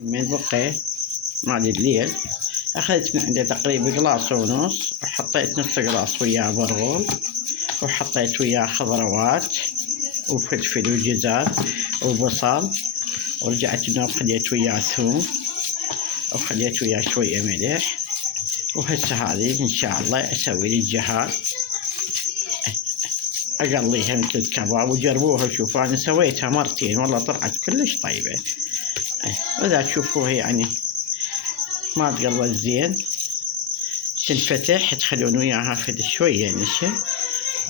من بقي مال الليل أخذت من عنده تقريبا قلاص ونص، وحطيت نص قلاص وياه برغل، وحطيت وياه خضروات وفلفل وجزر وبصل، ورجعت خليت وياه ثوم، وخليت وياه شوية ملح. وهسه هذه إن شاء الله أسوي لي الجهال، أقليها مثل الكباب. وجربوها وشوفوا، أنا سويتها مرتين والله طلعت كلش طيبة. وإذا تشوفوها يعني ما تقلت زين تنفتح تخلون وياها فد شوية نشا.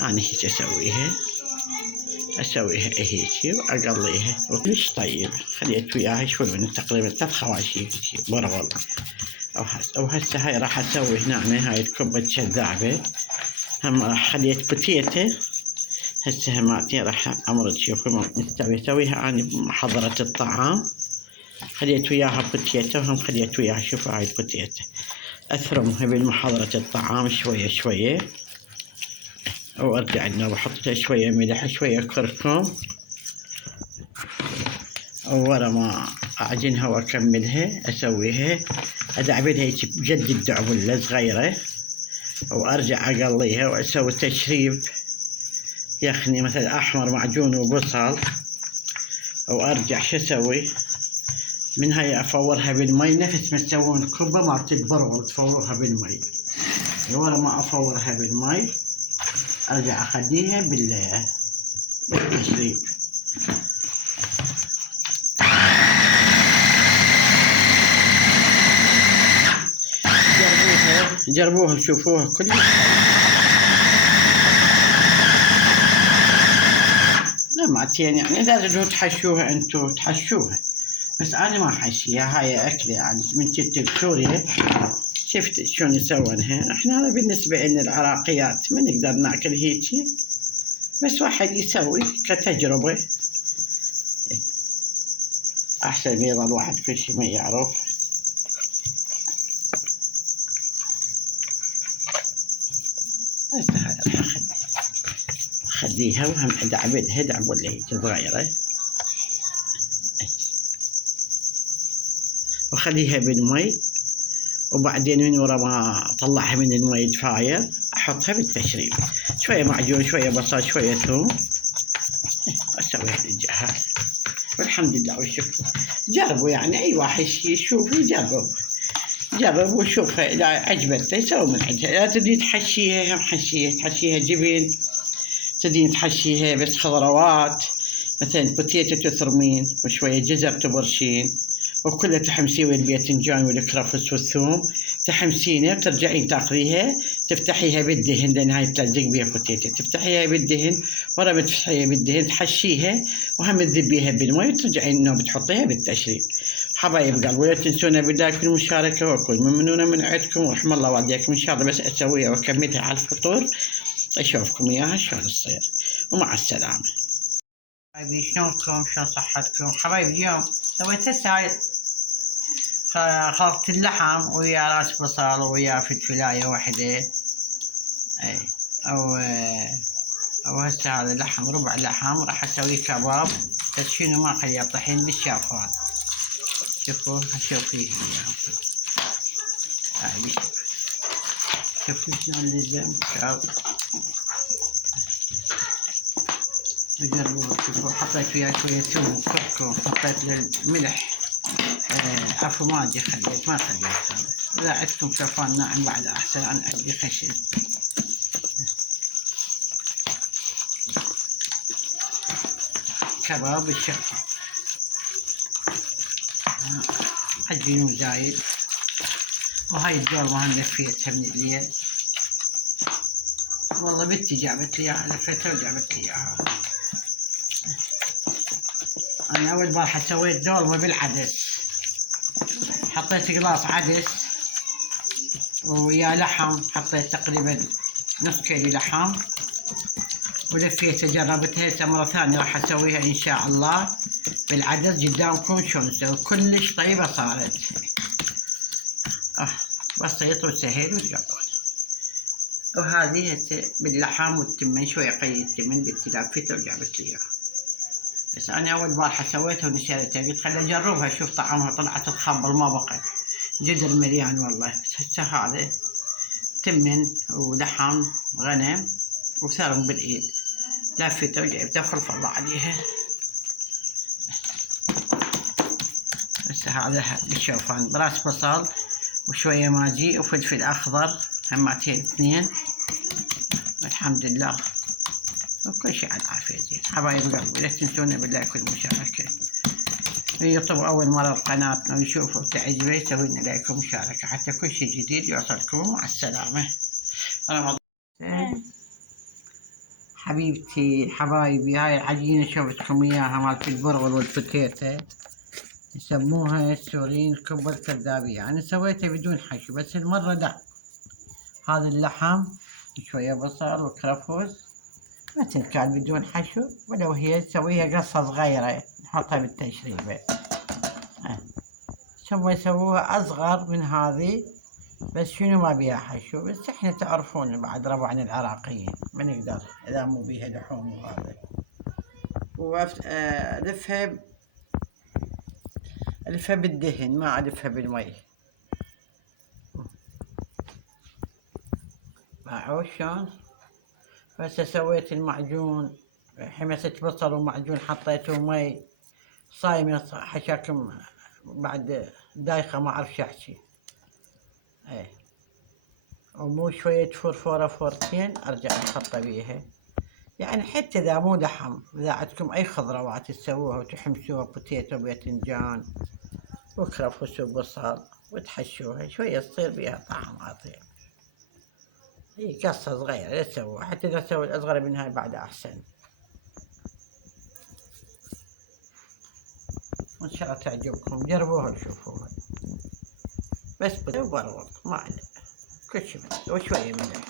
أنا هيك أسويها هيك وأقليها وكلش طيب. خليت وياها شوي من تقريبا 3 خواشي برغل. وهسه هاي راح أسوي هنا هاي الكبة كذابة. هم راح خليت بتيتة هسه هماتي راح أمرض. شوفوا أسويها أنا محضرة الطعام. خليت وياها بتيتة، وهم خليت وياها شوفوا هاي البتيتة أثرمها بالمحضرة الطعام شوية شوية، وأرجع لنا بحط شوية ملح شوية كركم. وورا ما أعجنها وأكملها أسويها أدعبلها بجد الدعبلة صغيرة، وأرجع أقليها وأسوي تشريب يخني مثل أحمر معجون وبصل. وأرجع شو أسوي من هاي أفورها بالمي نفس ما تسوون كبة ما بتتبرغل تفورها بالمي. ورا ما أفورها بالمي أرجع أخليها بالتشريب. جربوها شوفوها كلش لمعتين يعني. إذا تريدوا تحشوها أنتوا تحشوها، بس أنا ما حشيها. هاي أكلة يعني من جت بسوريا شفت شلون يسوونها. إحنا هذا بالنسبة لنا العراقيات ما نقدر ناكل هيجي، بس واحد يسوي كتجربة أحسن ما يظل واحد كل شي ما يعرف. بس هاي راح أخليها وهم أدعبلها دعبلة هيك صغيرة، وأخليها بالمي. وبعدين من ورا ما أطلعها من المي الفاير أحطها بالتشريب، شوية معجون شوية بصل شوية ثوم، أسويها للجهاز. والحمد لله والشكر. جربوا يعني أي واحد يشوف جرب وشوف إذا عجبته يسوي من عندها. إذا تريد تحشيها هم تحشيها جبن، تريدين تحشيها بس خضروات مثلا بوتيتو تثرمين وشوية جزر تبرشين، وكلها تحمسين والباذنجان والكرفس والثوم تحمسينها، وترجعين تاخذيها تفتحيها بالدهن لان هاي تلزق بيها بوتيتو. تفتحيها بالدهن، ورا ما تفتحيها بالدهن تحشيها وهم تذبيها بالمي، وترجعين انه بتحطيها بالتشريب. حبايب قلبي لا تنسونا باللايك والمشاركة وكل ممنونة من عندكم، ورحم الله والديكم ان شاء الله. بس اسويها واكملها على الفطور اشوفكم اياها شلون تصير. ومع السلامة. حبايبي شلونكم؟ شلون صحتكم؟ حبايبي اليوم سويت هسه هاي خلطت اللحم ويا راس بصل ويا فلفلاية واحدة. اي او هسه هذا لحم ربع لحم راح اسويه كباب، بس شنو ما اخليه طحين بالشافعون. شوفوا هشوفيه هاي شوفوا شلون لزم جربوه. شوفوا حطيت وياه شوية ثوم وكركم، حطيت للملح عفوا ما ادري خليت ما خليت هذا. اذا عندكم شوفان ناعم بعد احسن عن عندي خشن. كباب الشفا عجين زايد. وهاي الدورمة هم لفيتها من الليل والله بنتي جابت لي اياها، لفيتها وجابت لي اياها. انا اول بارحة سويت دورمة بالعدس، حطيت قلاص عدس ويا لحم، حطيت تقريبا نص كيلو لحم ولفيتها جربتها. هسه مرة ثانية راح اسويها ان شاء الله بالعدس قدامكم شلون تسوي. كلش طيبة صارت. بسيط وسهل وجربوا. وهذه هسه باللحم والتمن شوية قليل التمن بالتلافته وجابت لي اياها. بس أنا أول بارحة سويتها ونسيتها، قلت خلي أجربها أشوف طعمها، طلعت تخبل ما بقى، جدر مليان والله. بس هسه هذا تمن ولحم غنم وثرم بالإيد، لفته وجبته وخلفضة عليها. هسه هذا بالشوفان براس بصل وشوية ماجي وفلفل أخضر همتين 2. الحمد لله وكل شيء على العافية. حبايب قلبي لا تنسونا باللايك والمشاركة، يطلب أول مرة قناتنا ويشوفوا تعجبه يسوي لنا لايك ومشاركة حتى كل شيء جديد يوصلكم. مع السلامة. رمضان حبيبتي حبايبي، هاي العجينة شوفتكم إياها مالت البرغل والفتيتة، يسموها السوريين الكبة الكذابية. أنا سويتها بدون حشو بس المرة لا، هذا اللحم شوية بصل وكرفس مثل كان بدون حشو، ولو هي تسويها قصة صغيرة نحطها بالتشريبة. ثم يسووها أصغر من هذه بس شنو ما بيها حشو، بس احنا تعرفون بعد ربعنا العراقيين ما نقدر إذا مو بيها لحوم وهذا. ألفها بالدهن ما ألفها بالمي. معه شلون؟ هسه سويت المعجون، حمست بصل ومعجون حطيته مي صايمة حشاكم بعد دايخة ما أعرف شو أحكي. ومو شوية فرفورة فورتين أرجع أحطها بيها. يعني حتى إذا مو لحم، إذا عندكم أي خضروات تسووها وتحمسوها بوتيتو باذنجان وكرفس وبصل وتحشوها شوية تصير بيها طعم عظيم. هي قصة صغيرة لا تسووها، حتى إذا تسوي الأصغر منها بعد أحسن. وإن شاء الله تعجبكم، جربوها وشوفوها. بس وبرغل ما عليه كل شيء وشوية ملح.